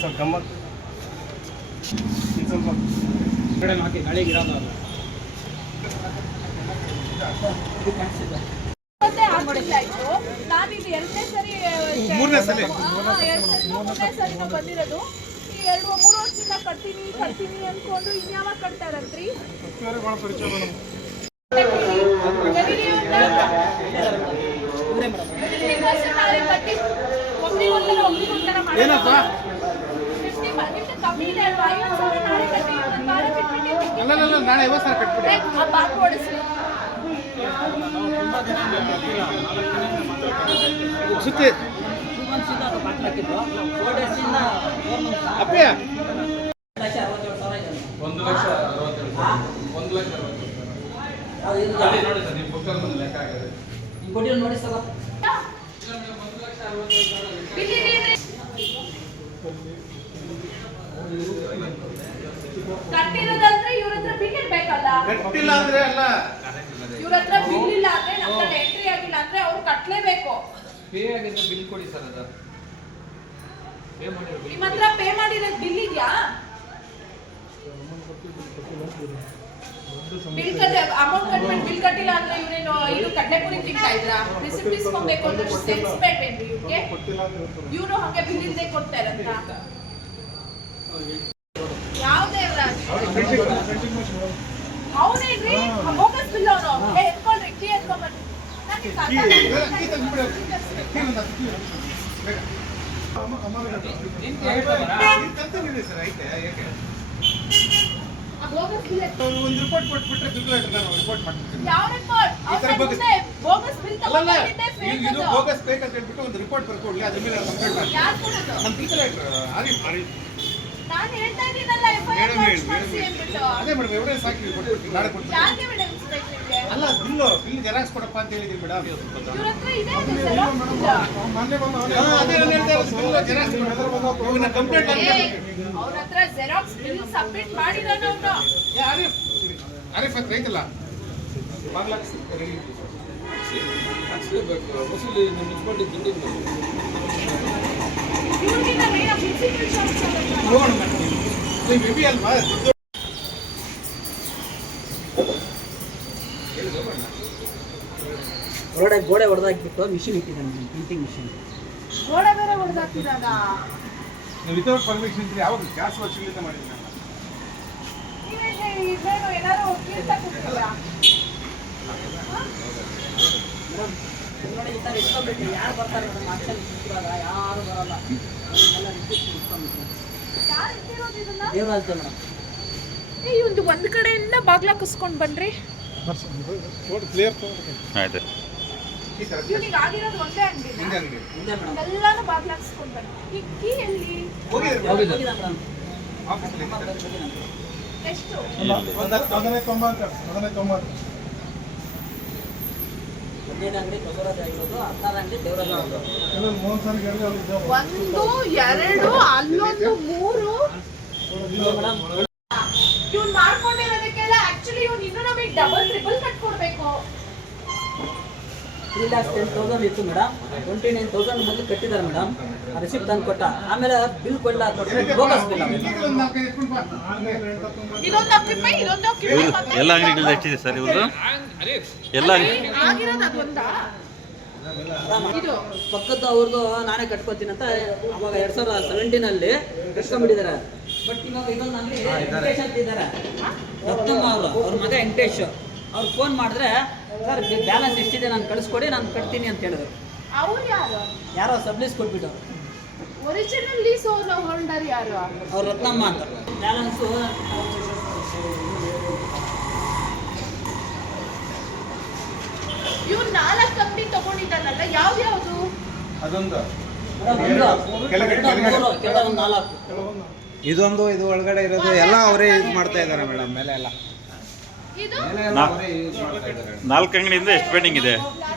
ಸ್ವಲ್ಪ ಗಮ್ಮತ್ ಸ್ವಲ್ಪ ಕಡೆ ಹಾಕಿ ಗಾಳಿಗೆ ಗಿಡ ನಾನೀಗ ಎರಡನೇ ಸರಿ ಮೂರನೇ ಸರಿ, ನಾವು ಬಂದಿರೋದು. ಈ ಎರಡು ಮೂರು ವರ್ಷದಿಂದ ಕಟ್ತೀನಿ ಕಟ್ತೀನಿ ಅನ್ಕೊಂಡು ಇನ್ಯಾವಾಗ ಕಟ್ತಾರಂತ್ರಿ ಕರೀರಿ ಅಲ್ಲ ಅಲ್ಲ ನಾಳೆ ಐವತ್ತು ಸಾವಿರ ಕಟ್ಬಿಡಿ. ಆ ಬಾಕ್ ಓಡಿಸ್ರಿ. ಸುತ್ತಿ ಅಪ್ಪಿಯ ಅಪ್ಪಯ್ಯ ಲಕ್ಷ ಅರವತ್ತೇಳು ಸಾವಿರ. ಒಂದು ಲಕ್ಷ ಅರವತ್ತೇಳು ಒಂದು ಲಕ್ಷ ಅರವತ್ತೇಳು ನೋಡಿ ಸರ್ ನಿಮ್ಮ ಬುಕ್ಕಲ್ಲಿ ಒಂದು ಲೆಕ್ಕ ಆಗಿದೆ ಕೊಟ್ಟಿರೋ ನೋಡಿ ಸರ್ ಇಲ್ಲಿ ನೀನು- ಕಟ್ಟಿರೋದಂದ್ರೆ ಇವ್ರ ಹತ್ರ ಬಿಲ್ ಇರ್ಬೇಕಲ್ಲ? ಕಟ್ಟಿಲ್ಲ ಅಂದ್ರೆ ಅಲ್ಲ. ಇವ್ರ ಹತ್ರ ಬಿಲ್ ಇಲ್ಲ ಅಂದ್ರೆ ನಮ್ಮ ಕಡೆ ಎಂಟ್ರಿ ಆಗಿಲ್ಲ ಅಂದ್ರೆ ಅವ್ರು ಕಟ್ಲೇಬೇಕು. ಪೇ ಆಗಿದ್ರೆ ಬಿಲ್ ಕೊಡಿ ಸರ್ ಅದು. ಪೇ ಮಾಡಿ ನಿಮ್ಮ ಹತ್ರ ಪೇ ಮಾಡಿರೋ ಬಿಲ್ ಇದೆಯಾ? ಬಿಲ್ ಕಟ್ಟ ಅಮೌಂಟ್ ಕಟ್ಬಿಟ್ಟು ಬಿಲ್ ಕಟ್ಟಿಲ್ಲ ಅಂದ್ರೆ ಇವ್ರೇನು ಇದು ಕಡ್ಲೆಪುರಿ ತಿಂತಾ ಇದ್ರಾ? ರಿಸಿಪ್ಟ್ ಇಸ್ಕೊಬೇಕು ಅಂದ್ರೆ ಸೆನ್ಸ್ ಇವ್ರಿಗೆ? ಇವ್ರು ಹಂಗೆ ಬಿಲ್ ಇಲ್ಲದೆ ಕೊಡ್ತಾರಂತ ಯಾವ್ದೇ ಅವನೇನ್ರಿ ಅವನು. ಎತ್ಕೊಳ್ರಿ ಕೀ ಎತ್ಕೊಂಬನ್ನಿ. ಒಂದು ರಿಪೋರ್ಟ್ ಕೊಟ್ಬಿಟ್ರೆ ನಾನು ರಿಪೋರ್ಟ್ ಮಾಡ್ತೀನಿ ಯಾವ ರಿಪೋರ್ಟ್ ಬೋಗಸ್ ಬಿಲ್ ತಗೊಂಡಿದ್ದೆ ಇದು- ಫೇಕ್ ಇದು ಬೋಗಸ್ ಬೇಕಂತ ಹೇಳ್ಬಿಟ್ಟು ಒಂದು ರಿಪೋರ್ಟ್ ಬರ್ಕೊಡ್ಲಿ ಅದ್ರ ಮೇಲೆ ಕಂಪ್ಲೇಂಟ್ ಮಾಡಿ ಯಾರು ಕೊಡೋದು? ನಮ್ಮ ಕ್ಯಾಲ್ಕುಲೇಟರ್ ಆರಿ ಆರಿಫ್ ನಾನು ಹೇಳ್ತಾ ಇದ್ದೀನಲ್ಲ ಮಾಡಿಸಿ ಅಂದ್ಬಿಟ್ಟು ಅದೇ ಮೇಡಮ್ ಎವಿಡೆನ್ಸ್ ಹಾಕಿ ಕೊಟ್ಬಿಡ್ತೀನಿ ನಾಳೆ ಕೊಡ್ತೀನಿ ಯಾಕೆ ಎವಿಡೆನ್ಸ್ ಬೇಕು ನಿಮ್ಗೆ? ಅಲ್ಲ ಬಿಲ್ಲು ಬಿಲ್ ಜೆರಾಕ್ಸ್ ಕೊಡಪ್ಪ ಅಂತ ಹೇಳಿದೀನಿ ಮೇಡಮ್. ಇವ್ರ ಹತ್ರ ಇದೆ ಅದು ನಾನು ಹೇಳ್ತಾ ಇರೋದು ಬಿಲ್ ಜೆರಾಕ್ಸ್ ಇವಾಗ ನಾನು ಕಂಪ್ಲೇಂಟ್ ಏ, ಅವ್ರ ಹತ್ರ ಜೆರಾಕ್ಸ್ ಬಿಲ್ ಸಬ್ಮಿಟ್ ಮಾಡಿರೋನು ಅವನು. ರೆಡಿ ಹಾಕ್ಸ್ಲೇಬೇಕು ವಸೂಲಿ ಮುನ್ಸಿಪಾಲ್ಟಿ ದುಡ್ಡಿಂದ ಹೊರಗಡೆ ಗೋಡೆ ಹೊಡೆದಾಕ್ಬಿಟ್ಟು ಮಿಷಿನ್ ಇಟ್ಟಿದ್ದಾನೆ ಪ್ರಿಂಟಿಂಗ್ ಮಿಷಿನ್ ಗೋಡೆ ಬೇರೆ ಹೊಡೆದಾಕಿದಾಗ ವಿತೌಟ್ ಪರ್ಮಿಷನ್ ಇದ್ರೆ ಯಾವಾಗ ಗ್ಯಾಸ್ ವರ್ಷಗಳಿಂದ ಏನಾದ್ರು ನೋಡಿ ಈ ಥರ ಇಟ್ಕೊಂಡ್ಬಿಟ್ಟು ಯಾರು ಬರ್ತಾರೆ ನಮ್ಮ ಆಕ್ಷನ್ ಇವಾಗ ಯಾರು ಬರಲ್ಲ. ಎಲ್ಲ ಇಟ್ಕೊಂಡ್ಬಿಟ್ಟು ದೇವರಾಜ್ ಮೇಡಮ್ ಏ ಇವಂದು ಒಂದ್ ಕಡೆಯಿಂದ ಬಾಗ್ಲ ಬಾಗ್ಲಾಕಿಸ್ಕೊಂಡ್ ಬನ್ರಿ. ಕ್ಲಿಯರ್ ಆಯ್ತು. ಇವ್ನಿಗೆ ಆಗಿರೋದು ಒಂದೇ ಅಂಗಡಿ ಎಲ್ಲಾನು ಬನ್ನಿ ಈ ಕೀ ಎಲ್ಲಿ? ಎಷ್ಟು? ಮೊದಲನೇ ತೊಂಬತ್ತು ಮೊದಲನೇ ತೊಂಬತ್ತು. ಅಂಗಡಿ ಬಸವರಾಜ್ ಆಗಿರೋದು ಹತ್ತಾರು ಅಂಗಡಿ ದೇವರಾಜ್ ಒಂದು ಎರಡು ಅಲ್ಲೊಂದು ಮೂರು. ಇವ್ನ್ ಮಾಡ್ಕೊಂಡಿರೋದಕ್ಕೆಲ್ಲ ಆಕ್ಚುಲಿ ಇವ್ನು ಇನ್ನೂ ನಮಗೆ ಡಬಲ್ ಟ್ರಿಬಲ್ ಕಟ್ಕೊಡ್ಬೇಕು. ತ್ರೀ ಲ್ಯಾಕ್ಸ್ ಟೆನ್ ತೌಸಂಡ್ ಇತ್ತು ಮೇಡಮ್ ಟ್ವೆಂಟಿ ನೈನ್ ತೌಸಂಡ್ ಮೊದಲು ಕಟ್ಟಿದ್ದಾರೆ ಮೇಡಮ್ ರಿಸಿಪ್ಟ್ ತಂದು ಕೊಟ್ಟ. ಆಮೇಲೆ ಬಿಲ್ ಕೊಡಲ್ಲ ಬೋಗಸ್ ಬಿಲ್ ಎಲ್ಲ ಎಷ್ಟಿದೆ ಸರ್ ಇವರು ಎಲ್ಲ ಆಗಿರೋದು ಅದೊಂದಾ ಇದು. ಪಕ್ಕದ ಅವ್ರದ್ದು ನಾನೇ ಕಟ್ಕೋತೀನಿ ಅಂತ ಅವಾಗ ಎರಡ್ ಸಾವಿರದ ಸೆವೆಂಟೀನಲ್ಲಿ ಕಟ್ಕೊಂಡ್ಬಿಟ್ಟಿದ್ದಾರೆ ಬಟ್ ಇವಾಗ ಇನ್ನೊಂದು ಅಂಗಡಿ ವೆಂಕಟೇಶ್ ಅಂತ ಇದ್ದಾರೆ. ರತ್ನಮ್ಮ ಅವರು ಅವ್ರ ಮಗ ವೆಂಕಟೇಶ್. ಅವ್ರು ಫೋನ್ ಮಾಡಿದ್ರೆ ಸರ್ ಬ್ಯಾಲೆನ್ಸ್ ಎಷ್ಟಿದೆ ನಾನು ಕಳಿಸ್ಕೊಡಿ ನಾನು ಕಟ್ತೀನಿ ಅಂತ ಹೇಳಿದ್ರು. ಅವ್ರು ಯಾರು? ಯಾರೋ ಸಬ್ಲೀಸ್ ಕೊಟ್ಬಿಟ್ಟು. ಒರಿಜಿನಲ್ ಲೀಸ್ ಓನರ್ ಹೋಲ್ಡರ್ ಯಾರು? ಅವ್ರು ರತ್ನಮ್ಮ ಅಂತ. ಬ್ಯಾಲೆನ್ಸ್ ಇವ್ರು ನಾಲ್ಕು ಕಂಪ್ನಿ ತಗೊಂಡಿದ್ದಾನಲ್ಲ ಯಾವ್ದ್ಯಾವ್ದು ಅದೊಂದು. ನಾಲ್ಕು. ಇದೊಂದು ಇದು ಒಳಗಡೆ ಇರೋದು ಎಲ್ಲ ಅವರೇ ಇದು ಮಾಡ್ತಾ ಇದ್ದಾರೆ ಮೇಡಮ್ ಮೇಲೆ ಎಲ್ಲ. ನಾಲ್ಕು ಅಂಗಡಿಯಿಂದ ಎಷ್ಟು ಪೆಂಡಿಂಗ್ ಇದೆ?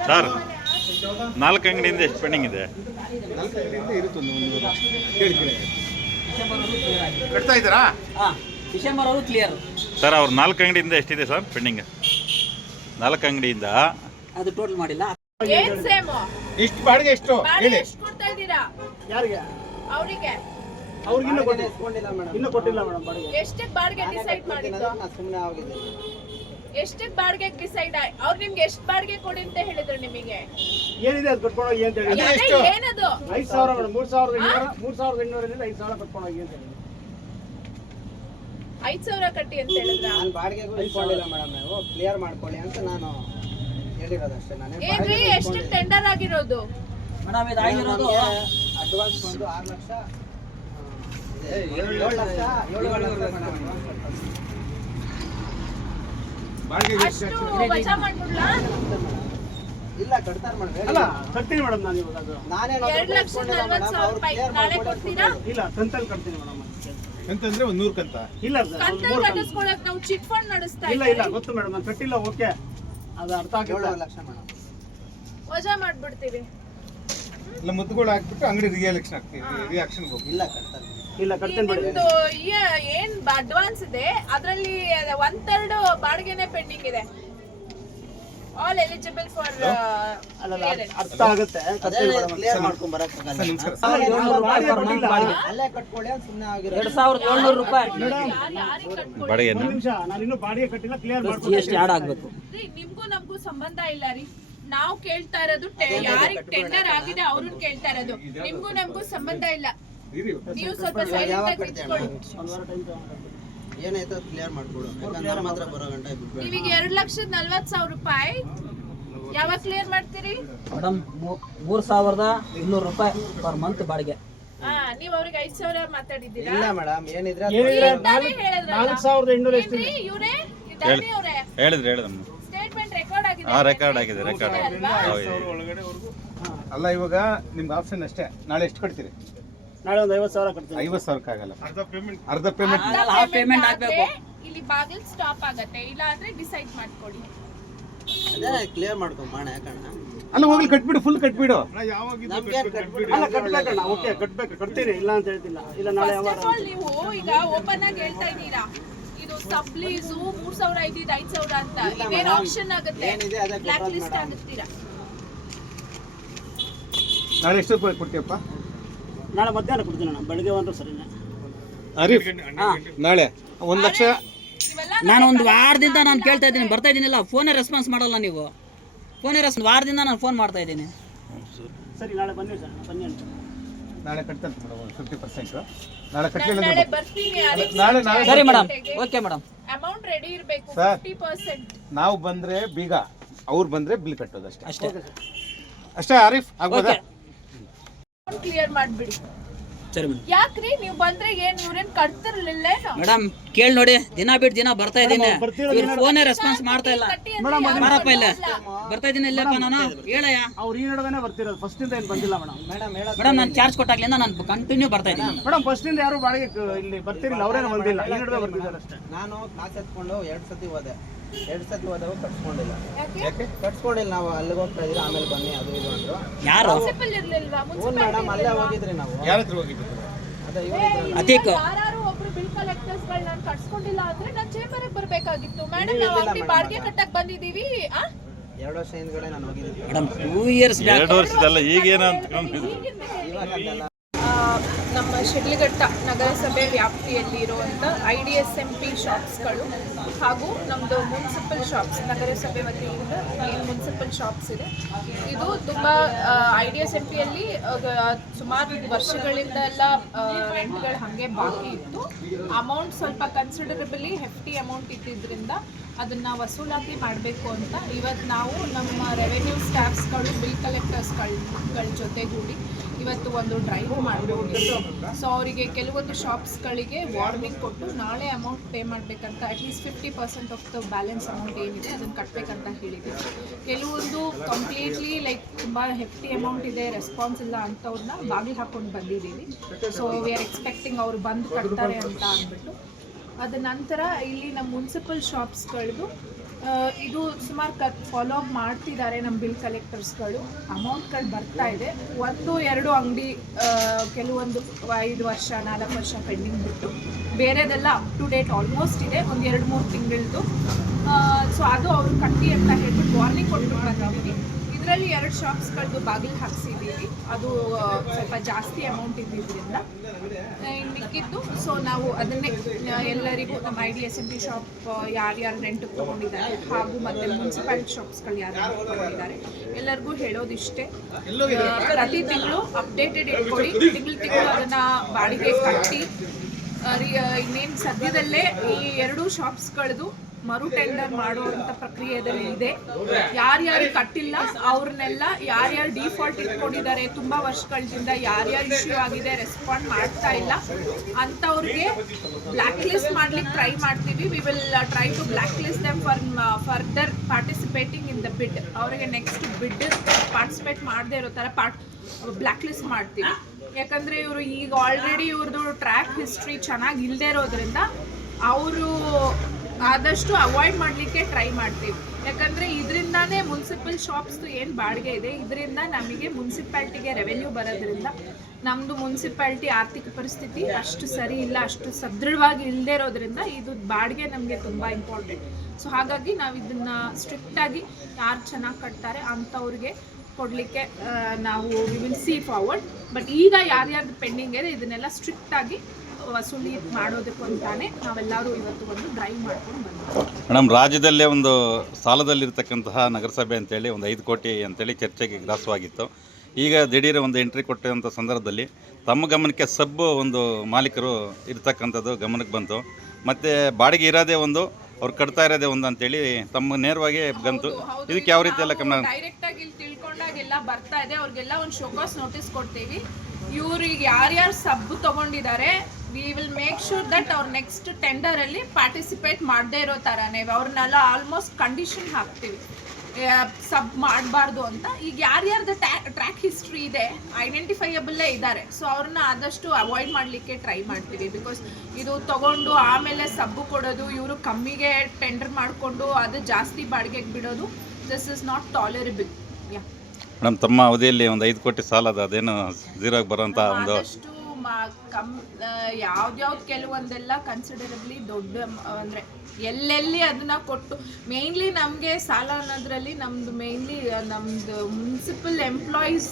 ಸರ್ ನಾಲ್ಕು ಅಂಗಡಿಯಿಂದ ಎಷ್ಟು ಪೆಂಡಿಂಗ್ ಇದೆ? ಆಗಿದೆ ಕಟ್ತಾ ಇದ್ದೀರಾ? ಡಿಸೆಂಬರ್ ಅವರು ಕ್ಲಿಯರ್ ಸರ್ ಅವ್ರು ನಾಲ್ಕು ಅಂಗಡಿಯಿಂದ ಎಷ್ಟಿದೆ ಸರ್ ಪೆಂಡಿಂಗ್? ನಾಲ್ಕು ಅಂಗಡಿಯಿಂದ? ಅದು ಟೋಟಲ್ ಮಾಡಿಲ್ಲ. ಏನ್ ಸೇಮ್ ಇಷ್ಟು ಬಾಡಿಗೆ ಎಷ್ಟು? ಹೇಳಿ. ಎಷ್ಟು ಯಾರಿಗೆ? ಅವರಿಗೆ. ಅವ್ರಿಗಿನ್ನೂ ಕೊಟ್ಟಿಲ್ಲ. ಮೇಡಮ್ ಇನ್ನೂ ಕೊಟ್ಟಿಲ್ಲ ಮೇಡಮ್ ಬಾಡಿಗೆ. ಎಷ್ಟಕ್ಕೆ ಬಾಡಿಗೆ ಡಿಸೈಡ್ ಮಾಡಿದ್ದು? ನಾನು ಸುಮ್ಮನೆ ಆಗಿದ್ದೀನಿ ಎಷ್ಟಕ್ಕೆ ಬಾಡಿಗೆ ಡಿಸೈಡ್ ಅವ್ರು ನಿಮ್ಗೆ ಎಷ್ಟು ಬಾಡಿಗೆ ಕೊಡಿ ಅಂತ ಹೇಳಿದ್ರು ನಿಮಗೆ? ಏನಿದೆ ಅದು ಕಟ್ಕೊಂಡು ಹೋಗಿ ಅಂತ ಹೇಳಿ. ಅದೇ ಏನದು? ಐದು ಸಾವಿರ ಮೇಡಮ್ ಮೂರು ಸಾವಿರದ ಎಂಟುನೂರ ಮೂರು ಸಾವಿರದ ಎಂಟುನೂರಿಂದ ಐದು ಸಾವಿರ ಕಟ್ಕೊಂಡು ಹೋಗಿ ಅಂತ ಹೇಳಿ. ಐದ್ ಸಾವಿರ ಕಟ್ಟಿ ಅಂತ ಹೇಳಿದ್ರ? ನಾನು ಬಾಡಿಗೆಗೂ ಇಟ್ಕೊಂಡಿಲ್ಲ ಮೇಡಮ್ ನೀವು. ಕ್ಲಿಯರ್ ಮಾಡ್ಕೊಳ್ಳಿ ಅಂತ ನಾನು ಹೇಳಿರೋದಷ್ಟೇ. ನಾನು ಏನ್ರಿ ಎಷ್ಟು ಟೆಂಡರ್ ಆಗಿರೋದು? ಮೇಡಮ್ ಇದು ಆಗಿರೋದು ಅಡ್ವಾನ್ಸ್ ಬಂದು ಆರು ಲಕ್ಷ ಆ, ಇದೆ. ಏಳು ಲಕ್ಷ ಏಳು ಲಕ್ಷ ಮೇಡಮ್. advance ಕೊಡ್ತೀನಿ. ಅಷ್ಟು ವಜಾ ಮಾಡ್ಬಿಡ್ಲಾ? ಇಲ್ಲ ಕಟ್ತಾರೆ ಮೇಡಮ್ ಅಲ್ಲ ಕಟ್ತೀನಿ ಮೇಡಮ್ ನಾನು ಇವಾಗ ಅದು. ನಾನೇ ಎರಡ್ ಲಕ್ಷದ ನಲ್ವತ್ ಸಾವಿರ ರೂಪಾಯಿ ನಾಳೆ ಕೊಡ್ತೀರಾ? ಇಲ್ಲ ಕಂತಲ್ಲಿ ಕಟ್ತೀನಿ ಮೇಡಮ್ ಅಂತಂದ್ರೆ ಒಂದ್ ನೂರು ಕಂತ ಇಲ್ಲ ಕಟ್ಟಿಸ್ಕೊಳಕ್ ನಾವು ಚಿಟ್ ಫಂಡ್ ನಡೆಸ್ತಾ ಇಲ್ಲ ಇಲ್ಲ ಗೊತ್ತು ಮೇಡಮ್ ನಾನು ಕಟ್ಟಿಲ್ಲ ಓಕೆ. ಅದು ಅರ್ಥ ಆಗಿಲ್ಲ ಲಕ್ಷ ಮೇಡಮ್. ವಜಾ ಮಾಡ್ಬಿಡ್ತೀವಿ. ಇಲ್ಲ ಮುತ್ತುಗಳು ಹಾಕ್ಬಿಟ್ಟು ಅಂಗಡಿ ರಿಯಾಕ್ಷನ್ ಆಗ್ತೀವಿ ರಿಯಾಕ್ಷನ್ ಹೋಗಿ ಇಲ್ಲ ಕಟ್ತಾರೆ ಇಲ್ಲ ಈ ಕಟ್ತೀನಿ ಬಿಡಿ. ನಿಮ್ದು ಏನ್ ಅಡ್ವಾನ್ಸ್ ಇದೆ ಅದರಲ್ಲಿ ಒನ್ ತರ್ಡ್ ಬಾಡಿಗೆನೆ ಪೆಂಡಿಂಗ್ ಇದೆ. ಆಲ್ ಎಲಿಜಿಬಲ್ ಫಾರ್ ಅಲ್ಲ ಅರ್ಥ ಆಗುತ್ತೆ. ಕ್ಲಿಯರ್ ಮಾಡ್ಕೊಂಡ್ ಬಾಡಿಗೆ ಅಲ್ಲೇ ಕಟ್ಕೊಳ್ಳಿ ಸುಮ್ಮನೆ ಆಗಿರೋ ಎರಡು ಸಾವಿರದ ಏಳ್ನೂರು ರೂಪಾಯಿ ಯಾರಿಗೆ ಬಾಡಿಗೆ ನಿಮಿಷ ನಾನು ಇನ್ನೂ ಬಾಡಿಗೆ ಕಟ್ಟಿಲ್ಲ ಕ್ಲಿಯರ್ ಮಾಡ್ಕೊಂಡು ಎಸ್ ಆಡ್ ಆಗ್ಬೇಕು. ನಿಮ್ಗೂ ನಮ್ಗೂ ಸಂಬಂಧ ಇಲ್ಲ ರೀ. ನಾವು ಕೇಳ್ತಾ ಇರೋದು ಯಾರಿಗೆ ಟೆಂಡರ್ ಆಗಿದೆ ಅವ್ರನ್ನ ಕೇಳ್ತಾ ಇರೋದು. ನಿಮ್ಗೂ ನಮ್ಗೂ ಸಂಬಂಧ ಇಲ್ಲ. ನೀವು ಸ್ವಲ್ಪ ಸೈಲೆಂಟ್ ಕಟ್ತೀಯ ನಿಂತ್ಕೊಳ್ಳಿ. ಏನಾಯ್ತು ಕ್ಲಿಯರ್ ಮಾಡ್ಕೊಡು ಯಾಕಂದ್ರೆ ಮಾತ್ರ ಬರೋ ಗಂಟೆ ಎರಡ್ ಲಕ್ಷದ ನಲ್ವತ್ ಸಾವಿರ ರೂಪಾಯಿ. ಯಾವಾಗ ಕ್ಲಿಯರ್ ಮಾಡ್ತೀರಿ? ಮೇಡಮ್ ಮೂರು ಸಾವಿರದ ಇನ್ನೂರು ರೂಪಾಯಿ ಪರ್ ಮಂತ್ ಬಾಡಿಗೆ. ಹಾ ನೀವ್ ಅವ್ರಿಗೆ ಐದ್ ಸಾವಿರ ಮಾತಾಡಿದ್ದೀರಾ? ಇಲ್ಲ ಮೇಡಮ್ ಏನಿದ್ರೆ. ನಾಲ್ಕು ಸಾವಿರದ ಎಷ್ಟು? ಇವ್ರೇ? ದಾನಿ ಅವ್ರೇ? ಹೇಳಿದ್ರೆ ಸ್ಟೇಟ್ಮೆಂಟ್ ರೆಕಾರ್ಡ್ ಆಗಿದೆ. ಹಾ ರೆಕಾರ್ಡ್ ಆಗಿದೆ ರೆಕಾರ್ಡ್ ಆಗಿದೆ. ಅಲ್ಲ ಇವಾಗ ನಿಮ್ಗೆ ಆಪ್ಷನ್ ಅಷ್ಟೇ. ನಾಳೆ ಎಷ್ಟು ಕಟ್ತೀರಿ ನಾಳೆ ಒಂದು ಐವತ್ತು ಸಾವಿರ ಕಟ್ತೀನಿ. ಐವತ್ತು ಸಾವಿರಕ್ಕಾಗಲ್ಲ ಅರ್ಧ ಪೇಮೆಂಟ್ ಅರ್ಧ ಪೇಮೆಂಟ್ ಅರ್ಧ ಹಾಫ್ ಪೇಮೆಂಟ್ ಆಗಬೇಕು ಇಲ್ಲಿ ಬಾಗಿಲ್ ಸ್ಟಾಪ್ ಆಗುತ್ತೆ. ಇಲ್ಲ ಅಂದ್ರೆ ಡಿಸೈಡ್ ಮಾಡ್ಕೊಡಿ. ಅದೇ ಕ್ಲಿಯರ್ ಮಾಡ್ಕೊಂಡು ಮಾಡ ಯಾಕಣ್ಣ? ಅಲ್ಲ ಹೋಗ್ಲಿ ಕಟ್ಬಿಡು ಫುಲ್ ಕಟ್ಬಿಡು. ಅಲ್ಲ ಕಟ್ಬೇಕಣ್ಣ ಓಕೆ ಕಟ್ಬೇಕು. ಕಟ್ತೀನಿ ಇಲ್ಲ ಅಂತ ಹೇಳ್ತಿಲ್ಲ. ಇಲ್ಲ ನಾಳೆ ಯಾವಾಗ ನೀವು ಈಗ ಓಪನ್ ಆಗಿ ಹೇಳ್ತಾ ಇದ್ದೀರಾ? ಇದು ಸಬ್ಲೀಸು ಮೂರ್ ಸಾವಿರ ಐದಿದ್ ಐದ್ ಸಾವಿರ ಅಂತ. ಇದೇನ್ ಆಪ್ಷನ್ ಆಗುತ್ತೆ? ಏನಿದೆ ಅದೇ ಬ್ಲಾಕ್ ಲಿಸ್ಟ್ madam. ಆಗುತ್ತೀರಾ ನಾಳೆ ಎಷ್ಟು ರೂಪಾಯಿ ಕೊಡ್ತೀಯಪ್ಪ? ನಾಳೆ ಮಧ್ಯಾಹ್ನ ಕೊಡ್ತೀನಿ ಅಣ್ಣ ಬೆಳಗ್ಗೆ ಒಂದು ಸರಿನೇ. ಹರೀಫ್ ನಾಳೆ ಒಂದು ಲಕ್ಷ ನಾನು ಒಂದು ವಾರದಿಂದ ನಾನು ಕೇಳ್ತಾ ಇದ್ದೀನಿ ಬರ್ತಾ ಇದ್ದೀನಿಲ್ಲ ಫೋನೇ ರೆಸ್ಪಾನ್ಸ್ ಮಾಡಲ್ಲ ನೀವು. ಫೋನೇ ರೆಸ್ ವಾರದಿಂದ ನಾನು ಫೋನ್ ಮಾಡ್ತಾ ಇದ್ದೀನಿ. ಸರಿ ನಾಳೆ ಬನ್ನಿ ಸರ್ ಬನ್ನಿ ಅಂತ. ನಾಳೆ ಕಟ್ತಂತೆ ಮೇಡಮ್ ಒಂದು ಫಿಫ್ಟಿ ಪರ್ಸೆಂಟ್ ನಾಳೆ ಕಟ್ಟಲಿಲ್ಲ ನಾಳೆ ಬರ್ತೀನಿ ನಾಳೆ ನಾಳೆ ಸರಿ madam okay madam amount ready ಇರಬೇಕು Sir. ಫಿಫ್ಟಿ ಪರ್ಸೆಂಟ್ ನಾವು ಬಂದ್ರೆ ಬೀಗ ಅವ್ರು ಬಂದ್ರೆ ಬಿಲ್ ಕಟ್ಟೋದು ಅಷ್ಟೇ. ಅಷ್ಟೇ. ಅಷ್ಟೇ ಆರಿಫ್ ಆಗ್ಬೋದಾ? ಕ್ಲಿಯರ್ ಮಾಡ್ಬಿಡಿ. ಸರಿ ಮೇಡಮ್. ಯಾಕ್ರಿ? ನೀವು ಬಂದ್ರೆ ಏನ್ ಇವ್ರೇನ್ ಕಟ್ತಿರ್ಲಿಲ್ಲ ಮೇಡಮ್ ಕೇಳಿ ನೋಡಿ ದಿನ ಬಿಟ್ಟು ದಿನ ಬರ್ತಾ ಇದ್ದೀನಿ. ಫೋನ್ ಫೋನೇ ರೆಸ್ಪಾನ್ಸ್ ಮಾಡ್ತಾ ಇಲ್ಲ. ಮಾರಪ್ಪ ಇಲ್ಲ. ಬರ್ತಾ ಇದೀನಿ ಇಲ್ಲಪ್ಪ ನಾನು. ಹೇಳಯ್ಯ. ಅವ್ರು ಈ ನಡುವೆನೇ ಬರ್ತಿರೋದು. ಫಸ್ಟಿಂದ ಏನ್ ಬಂದಿಲ್ಲ ಮೇಡಮ್. ಮೇಡಮ್ ನಾನು ಚಾರ್ಜ್ ಕೊಟ್ಟಾಗ್ಲಿಂದ ನಾನು ಕಂಟಿನ್ಯೂ ಬರ್ತಾ ಇದ್ದೀನಿ. ಮೇಡಮ್ ಇಂದ ಯಾರು ಬಾಡಿಗೆ ಕ- ಇಲ್ಲಿ ಬರ್ತಿರಲಿಲ್ಲ. ಅವ್ರೇನು ಬಂದಿಲ್ಲ. ಈ ನಡುವೆ ಬರ್ತಿದ್ದಾರೆ ಅಷ್ಟೇ. ನಾನು ಕ್ಲಾಸ್ ಎತ್ಕೊಂಡು ಎರಡ್ ಸತಿ ಹೋದೆ. ಎರಡು ಸತಿ ಹೋದವು ಕಟ್ಸ್ಕೊಂಡಿಲ್ಲ. ಯಾಕೆ? ಕಟ್ಸ್ಕೊಂಡಿಲ್ಲ ನಾವು ಅಲ್ಲಿಗೆ ಹೋಗ್ತಾ ಇದೀವಿ ಆಮೇಲೆ ಬನ್ನಿ ಅದು ಇದು ಅಂದ್ರು. ಯಾರು? ಹ್ಞೂ ಮೇಡಮ್ ಅಲ್ಲೇ ಹೋಗಿದ್ರಿ ನಾವು. ಯಾರ ಹತ್ರ ಹೋಗಿದ್ದು ಅದೇ ಇವ್ರು ಅತೀಕ್. ಯಾರು ಒಬ್ರು ಬಿಲ್ ಕಲೆಕ್ಟರ್ಸ್ಗಳು ನಾನು ಕಟ್ಸ್ಕೊಂಡಿಲ್ಲ ಅಂದ್ರೆ ನಾನ್ ಚೇಂಬರ್ ಬರ್ಬೇಕಾಗಿತ್ತು. ಮೇಡಮ್ ನಾವು ಅಂಗಡಿ ಬಾಡಿಗೆ ಕಟ್ಟಕ್ ಬಂದಿದೀವಿ ಆ? ಎರಡು ವರ್ಷ ಹಿಂದ್ಗಡೆ ನಾನು ಹೋಗಿದ್ದೆ ಮೇಡಮ್ ಟೂ ಇಯರ್ಸ್ ಬ್ಯಾಕ್ ಎರಡು ವರ್ಷದಲ್ಲ ಈಗೇನಂತ ಇವಾಗ ಅಲ್ಲೆಲ್ಲ ನಮ್ಮ ಶಿಡ್ಲಘಟ್ಟ ನಗರಸಭೆ ವ್ಯಾಪ್ತಿಯಲ್ಲಿ ಇರುವಂಥ I D S M P ಶಾಪ್ಸ್ಗಳು ಹಾಗೂ ನಮ್ಮದು ಮುನ್ಸಿಪಲ್ ಶಾಪ್ಸ್, ನಗರಸಭೆ ವತಿಯಿಂದ ಏನು ಮುನ್ಸಿಪಲ್ ಶಾಪ್ಸ್ ಇದೆ. ಇದು ತುಂಬ ಐ ಡಿ ಎಸ್ ಎಂ ಪಿಯಲ್ಲಿ ಸುಮಾರು ವರ್ಷಗಳಿಂದ ಎಲ್ಲ ರೆಂಟ್ಗಳು ಹಾಗೆ ಬಾಕಿ ಇತ್ತು. ಅಮೌಂಟ್ ಸ್ವಲ್ಪ ಕನ್ಸಿಡರಬಲಿ ಹೆಫ್ಟಿ ಅಮೌಂಟ್ ಇದ್ದಿದ್ದರಿಂದ ಅದನ್ನು ವಸೂಲಾತಿ ಮಾಡಬೇಕು ಅಂತ. ಇವತ್ತು ನಾವು ನಮ್ಮ ರೆವೆನ್ಯೂ ಸ್ಟಾಫ್ಸ್ಗಳು ಬಿಲ್ ಕಲೆಕ್ಟರ್ಸ್ಗಳ ಜೊತೆಗೂಡಿ ಇವತ್ತು ಒಂದು ಡ್ರೈವ್ ಮಾಡಿಕೊಂಡಿದ್ದು ಸೊ ಅವರಿಗೆ ಕೆಲವೊಂದು ಶಾಪ್ಸ್ಗಳಿಗೆ ವಾರ್ನಿಂಗ್ ಕೊಟ್ಟು ನಾಳೆ ಅಮೌಂಟ್ ಪೇ ಮಾಡಬೇಕಂತ at least fifty percent of the balance amount ಏನಿದೆ ಅದನ್ನು ಕಟ್ಟಬೇಕಂತ ಹೇಳಿದ್ವಿ ಕೆಲವೊಂದು ಕಂಪ್ಲೀಟ್ಲಿ ಲೈಕ್ ತುಂಬ ಹೆಫ್ಟಿ ಅಮೌಂಟ್ ಇದೆ ರೆಸ್ಪಾನ್ಸ್ ಇಲ್ಲ ಅಂಥವ್ರನ್ನ ಬಾಗಿಲು ಹಾಕೊಂಡು ಬಂದಿದ್ದೀವಿ. ಸೊ ವಿ ಆರ್ ಎಕ್ಸ್ಪೆಕ್ಟಿಂಗ್ ಅವರು ಬಂದು ಕಟ್ತಾರೆ ಅಂತ ಅಂದ್ಬಿಟ್ಟು. ಅದ ನಂತರ ಇಲ್ಲಿ ನಮ್ಮ ಮುನ್ಸಿಪಲ್ ಶಾಪ್ಸ್ಗಳಿಗೂ ಇದು ಸುಮಾರು ಕತ್ ಫಾಲೋ ಅಪ್ ಮಾಡ್ತಿದ್ದಾರೆ ನಮ್ಮ ಬಿಲ್ ಕಲೆಕ್ಟರ್ಸ್ಗಳು ಅಮೌಂಟ್ಗಳು ಬರ್ತಾ ಇದೆ. ಒಂದು, ಎರಡು ಅಂಗಡಿ ಕೆಲವೊಂದು ಐದು ವರ್ಷ, ನಾಲ್ಕು ವರ್ಷ ಪೆಂಡಿಂಗ್ ಬಿಟ್ಟು ಬೇರೆದೆಲ್ಲ ಅಪ್ ಟು ಡೇಟ್ ಆಲ್ಮೋಸ್ಟ್ ಇದೆ. ಒಂದು ಎರಡು, ಮೂರು ತಿಂಗಳದ್ದು ಸೊ ಅದು ಅವರು ಕಟ್ಟಿ ಅಂತ ಹೇಳ್ಬಿಟ್ಟು ವಾರ್ನಿಂಗ್ ಕೊಟ್ಟು ಬಂದಿದ್ದೀವಿ ಇದರಲ್ಲಿ ಎರಡು ಶಾಪ್ಸ್ಗಳದ್ದು ಬಾಗಿಲು ಹಾಕ್ಸಿದ್ದೀವಿ ಅದು ಸ್ವಲ್ಪ ಜಾಸ್ತಿ ಅಮೌಂಟ್ ಇದ್ದಿದ್ದರಿಂದ ಮಿಕ್ಕಿದ್ದು ಸೊ ನಾವು ಅದನ್ನೇ ಎಲ್ಲರಿಗೂ ನಮ್ಮ I D S M P shop ಯಾರ್ಯಾರು ರೆಂಟಿಗೆ ತೊಗೊಂಡಿದ್ದಾರೆ ಹಾಗೂ ಮತ್ತೆ ಮುನ್ಸಿಪಾಲಿಟಿ ಶಾಪ್ಸ್ಗಳು ಯಾರು ತೊಗೊಂಡಿದ್ದಾರೆ ಎಲ್ಲರಿಗೂ ಹೇಳೋದಿಷ್ಟೇ. ಪ್ರತಿ ತಿಂಗಳು ಅಪ್ಡೇಟೆಡ್ ಇಟ್ಕೊಳ್ಳಿ ತಿಂಗಳು ತಿಂಗಳು ಅದನ್ನು ಬಾಡಿಗೆ ಕಟ್ಟಿ. ಇನ್ನೇನು ಸದ್ಯದಲ್ಲೇ ಈ ಎರಡೂ ಶಾಪ್ಸ್ಗಳದ್ದು ಮರು ಟೆಂಡರ್ ಮಾಡುವಂತ ಪ್ರಕ್ರಿಯೆದಲ್ಲಿ ಇದೆ. ಯಾರ್ಯಾರು ಕಟ್ಟಿಲ್ಲ, ಅವ್ರನ್ನೆಲ್ಲ ಯಾರ್ಯಾರು ಡಿಫಾಲ್ಟ್ ಇಟ್ಕೊಂಡಿದ್ದಾರೆ, ತುಂಬಾ ವರ್ಷಗಳಿಂದ ಯಾರ್ಯಾರು ಇಶ್ಯೂ ಆಗಿದೆ ರೆಸ್ಪಾಂಡ್ ಮಾಡ್ತಾ ಇಲ್ಲ. ಅಂಥವ್ರಿಗೆ ಬ್ಲಾಕ್ ಲಿಸ್ಟ್ ಮಾಡ್ಲಿಕ್ಕೆ ಟ್ರೈ ಮಾಡ್ತೀವಿ. We will try to block list them for further participating in the bid ಅವರಿಗೆ ನೆಕ್ಸ್ಟ್ ಬಿಡ್ ಪಾರ್ಟಿಸಿಪೇಟ್ ಮಾಡದೇ ಇರೋ ಥರ ಪಾರ್ಟ್ ಬ್ಲ್ಯಾಕ್ ಲಿಸ್ಟ್ ಮಾಡ್ತೀವಿ. ಯಾಕಂದ್ರೆ ಇವರು ಈಗ ಆಲ್ರೆಡಿ ಇವ್ರದ್ದು ಟ್ರ್ಯಾಕ್ ಹಿಸ್ಟ್ರಿ ಚೆನ್ನಾಗಿ ಇಲ್ಲದೆ ಇರೋದ್ರಿಂದ, ಅವರು ಆದಷ್ಟು ಅವಾಯ್ಡ್ ಮಾಡಲಿಕ್ಕೆ ಟ್ರೈ ಮಾಡ್ತೀವಿ. ಯಾಕಂದರೆ ಇದರಿಂದಾನೇ ಮುನ್ಸಿಪಲ್ ಶಾಪ್ಸ್ದು ಏನು ಬಾಡಿಗೆ ಇದೆ, ಇದರಿಂದ ನಮಗೆ ಮುನ್ಸಿಪಾಲ್ಟಿಗೆ ರೆವೆನ್ಯೂ ಬರೋದ್ರಿಂದ ನಮ್ಮದು ಮುನ್ಸಿಪಾಲ್ಟಿ ಆರ್ಥಿಕ ಪರಿಸ್ಥಿತಿ ಅಷ್ಟು ಸರಿ ಇಲ್ಲ, ಅಷ್ಟು ಸದೃಢವಾಗಿ ಇಲ್ಲದೆ ಇರೋದ್ರಿಂದ ಇದು ಬಾಡಿಗೆ ನಮಗೆ ತುಂಬ ಇಂಪಾರ್ಟೆಂಟ್ ಸೊ ಹಾಗಾಗಿ ನಾವು ಇದನ್ನು ಸ್ಟ್ರಿಕ್ಟಾಗಿ ಯಾರು ಚೆನ್ನಾಗಿ ಕಟ್ತಾರೆ ಅಂಥವ್ರಿಗೆ ಕೊಡಲಿಕ್ಕೆ ನಾವು we will see forward but ಈಗ ಯಾರ್ಯಾರ್ದು ಪೆಂಡಿಂಗ್ ಇದೆ, ಇದನ್ನೆಲ್ಲ ಸ್ಟ್ರಿಕ್ಟಾಗಿ ವಸೂಲಿ ಮಾಡೋದಕ್ಕೂ ಅಂತಾನೆ ನಾವೆಲ್ಲರೂ ಇವತ್ತು ಒಂದು ಡ್ರೈವ್ ಮಾಡ್ಕೊಂಡು ಬಂದಿದ್ದೀವಿ ಮೇಡಮ್ ರಾಜ್ಯದಲ್ಲೇ ಒಂದು ಸಾಲದಲ್ಲಿರ್ತಕ್ಕಂತಹ ನಗರಸಭೆ ಅಂತೇಳಿ ಒಂದು ಐದು ಕೋಟಿ ಅಂತೇಳಿ ಚರ್ಚೆಗೆ ಗ್ರಾಸವಾಗಿತ್ತು. ಈಗ ದಿಢೀರ ಒಂದು ಎಂಟ್ರಿ ಕೊಟ್ಟಂಥ ಸಂದರ್ಭದಲ್ಲಿ ತಮ್ಮ ಗಮನಕ್ಕೆ ಸಬ್ಬು ಒಂದು ಮಾಲೀಕರು ಇರ್ತಕ್ಕಂಥದ್ದು ಗಮನಕ್ಕೆ ಬಂತು. ಮತ್ತು ಬಾಡಿಗೆ ಇರೋದೇ ಒಂದು ಅವ್ರು ಕಟ್ತಾ ಇರೋದೇ ಒಂದು ಅಂತೇಳಿ ತಮ್ಮ ನೇರವಾಗಿ ಬಂತು. ಇದಕ್ಕೆ ಯಾವ ರೀತಿ ಎಲ್ಲ ಗಮನ ಡೈರೆಕ್ಟಾಗಿ ಇಲ್ಲಿ ತಿಳ್ಕೊಂಡಾಗೆಲ್ಲ ಬರ್ತಾ ಇದೆ. ಅವ್ರಿಗೆಲ್ಲ ಒಂದು ಶೋಕಾಸ್ ನೋಟಿಸ್ ಕೊಡ್ತೀವಿ. ಇವ್ರಿಗೆ ಯಾರ್ಯಾರು ಸಬ್ ತಗೊಂಡಿದ್ದಾರೆ we will make sure that ಅವ್ರ ನೆಕ್ಸ್ಟ್ ಟೆಂಡರ್ ಅಲ್ಲಿ ಪಾರ್ಟಿಸಿಪೇಟ್ ಮಾಡದೇ ಇರೋ ಥರನೇ ಅವ್ರನ್ನೆಲ್ಲ ಆಲ್ಮೋಸ್ಟ್ ಕಂಡೀಷನ್ ಹಾಕ್ತೀವಿ. ಸಬ್ ಮಾಡಬಾರ್ದು ಅಂತ. ಈಗ ಯಾರ್ಯಾರ್ದು ಟ್ರ್ಯಾಕ್ ಹಿಸ್ಟ್ರಿ ಇದೆ ಐಡೆಂಟಿಫೈಯಬಲ್ಲೇ ಇದ್ದಾರೆ. ಸೊ ಅವ್ರನ್ನ ಆದಷ್ಟು ಅವಾಯ್ಡ್ ಮಾಡಲಿಕ್ಕೆ ಟ್ರೈ ಮಾಡ್ತೀವಿ. ಬಿಕಾಸ್ ಇದು ತಗೊಂಡು ಆಮೇಲೆ ಸಬ್ಬು ಕೊಡೋದು, ಇವರು ಕಮ್ಮಿಗೆ ಟೆಂಡರ್ ಮಾಡಿಕೊಂಡು ಅದು ಜಾಸ್ತಿ ಬಾಡಿಗೆಗೆ ಬಿಡೋದು this is not tolerable yeah madam ತಮ್ಮ ಅವಧಿಯಲ್ಲಿ ಒಂದು ಐದು ಕೋಟಿ ಸಾಲದ ಅದೇನು ಝೀರೋಗೆ ಬರೋಂಥ ಒಂದು ಆದಷ್ಟು ಮ- ಕಮ್ ಯಾವ್ದ್ಯಾವ್ದು ಕೆಲವೊಂದೆಲ್ಲ ಕನ್ಸಿಡರಬ್ಲಿ ದೊಡ್ಡ ಅಂದರೆ ಅಂದ್ರೆ ಎಲ್ಲೆಲ್ಲಿ ಅದನ್ನ ಕೊಟ್ಟು ಮೇನ್ಲಿ ನಮಗೆ ಸಾಲ ಅನ್ನೋದ್ರಲ್ಲಿ ನಮ್ದು ಮೇನ್ಲಿ ನಮ್ದು ಮುನ್ಸಿಪಲ್ ಎಂಪ್ಲಾಯೀಸ್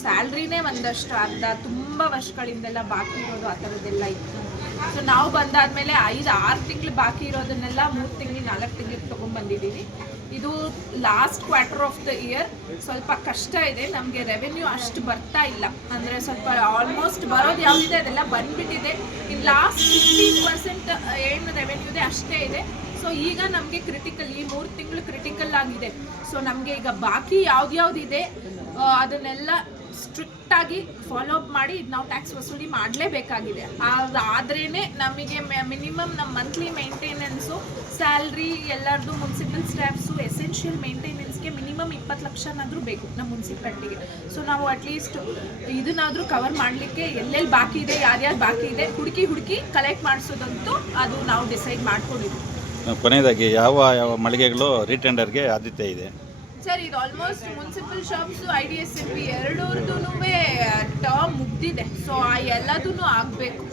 ಸ್ಯಾಲ್ರಿನೇ ಒಂದಷ್ಟು ಅರ್ಧ ತುಂಬ ವರ್ಷಗಳಿಂದೆಲ್ಲ ಬಾಕಿ ಇರೋದು ಆ ಥರದ್ದೆಲ್ಲ ಇತ್ತು. ಸೊ ನಾವು ಬಂದಾದ್ಮೇಲೆ ಐದು ಆರು ತಿಂಗಳು ಬಾಕಿ ಇರೋದನ್ನೆಲ್ಲ ಮೂರು ತಿಂಗಳು ನಾಲ್ಕು ತಿಂಗಳಿಗೆ ತೊಗೊಂಡ್ಬಂದಿದ್ದೀವಿ. ಇದು last quarter of the year ಸ್ವಲ್ಪ ಕಷ್ಟ ಇದೆ. ನಮಗೆ ರೆವೆನ್ಯೂ ಅಷ್ಟು ಬರ್ತಾ ಇಲ್ಲ. ಅಂದರೆ ಸ್ವಲ್ಪ ಆಲ್ಮೋಸ್ಟ್ ಬರೋದು ಯಾವುದಿದೆ ಅದೆಲ್ಲ ಬಂದ್ಬಿಟ್ಟಿದೆ. ಇನ್ನು ಲಾಸ್ಟ್ ಫಿಫ್ಟೀನ್ ಪರ್ಸೆಂಟ್ ಏನು ರೆವೆನ್ಯೂ ಇದೆ ಅಷ್ಟೇ ಇದೆ. ಸೊ ಈಗ ನಮಗೆ ಕ್ರಿಟಿಕಲ್ ಈ ಮೂರು ತಿಂಗಳು ಕ್ರಿಟಿಕಲ್ ಆಗಿದೆ. ಸೊ ನಮಗೆ ಈಗ ಬಾಕಿ ಯಾವ್ದು ಇದೆ ಅದನ್ನೆಲ್ಲ ಸ್ಟ್ರಿಕ್ಟ್ ಆಗಿ ಫಾಲೋ ಅಪ್ ಮಾಡಿ ಇದು ನಾವು ಟ್ಯಾಕ್ಸ್ ವಸೂಲಿ ಮಾಡಲೇಬೇಕಾಗಿದೆ. ಆದ್ರೇನೆ ನಮಗೆ ಮಿನಿಮಮ್ ನಮ್ಮ ಮಂತ್ಲಿ ಮೇಂಟೆನೆನ್ಸು ಸ್ಯಾಲ್ರಿ ಎಲ್ಲರದು ಮುನ್ಸಿಪಲ್ ಸ್ಟಾಫ್ಸು ಎಸೆನ್ಷಿಯಲ್ ಮೇಂಟೆನೆನ್ಸ್ಗೆ ಮಿನಿಮಮ್ ಇಪ್ಪತ್ತು ಲಕ್ಷನಾದರೂ ಬೇಕು ನಮ್ಮ ಮುನ್ಸಿಪಾಲ್ಟಿಗೆ ಸೊ ನಾವು ಅಟ್ಲೀಸ್ಟ್ ಇದನ್ನಾದರೂ ಕವರ್ ಮಾಡಲಿಕ್ಕೆ ಎಲ್ಲೆಲ್ಲಿ ಬಾಕಿ ಇದೆ, ಯಾರ್ಯಾರು ಬಾಕಿ ಇದೆ, ಹುಡುಕಿ ಹುಡುಕಿ ಕಲೆಕ್ಟ್ ಮಾಡಿಸೋದಂತೂ ಅದು ನಾವು ಡಿಸೈಡ್ ಮಾಡ್ಕೊಂಡಿದ್ವಿ ಕೊನೆಯದಾಗಿ ಯಾವ ಯಾವ ಮಳಿಗೆಗಳು ರೀಟೆಂಡರ್ಗೆ ಆದ್ಯತೆ ಇದೆ? ಸರ್ ಇದು almost municipal shops I D S M P ಎರಡೂರ್ದು term ಮುಗ್ದಿದೆ. ಸೊ ಆ ಎಲ್ಲದೂ ಆಗಬೇಕು.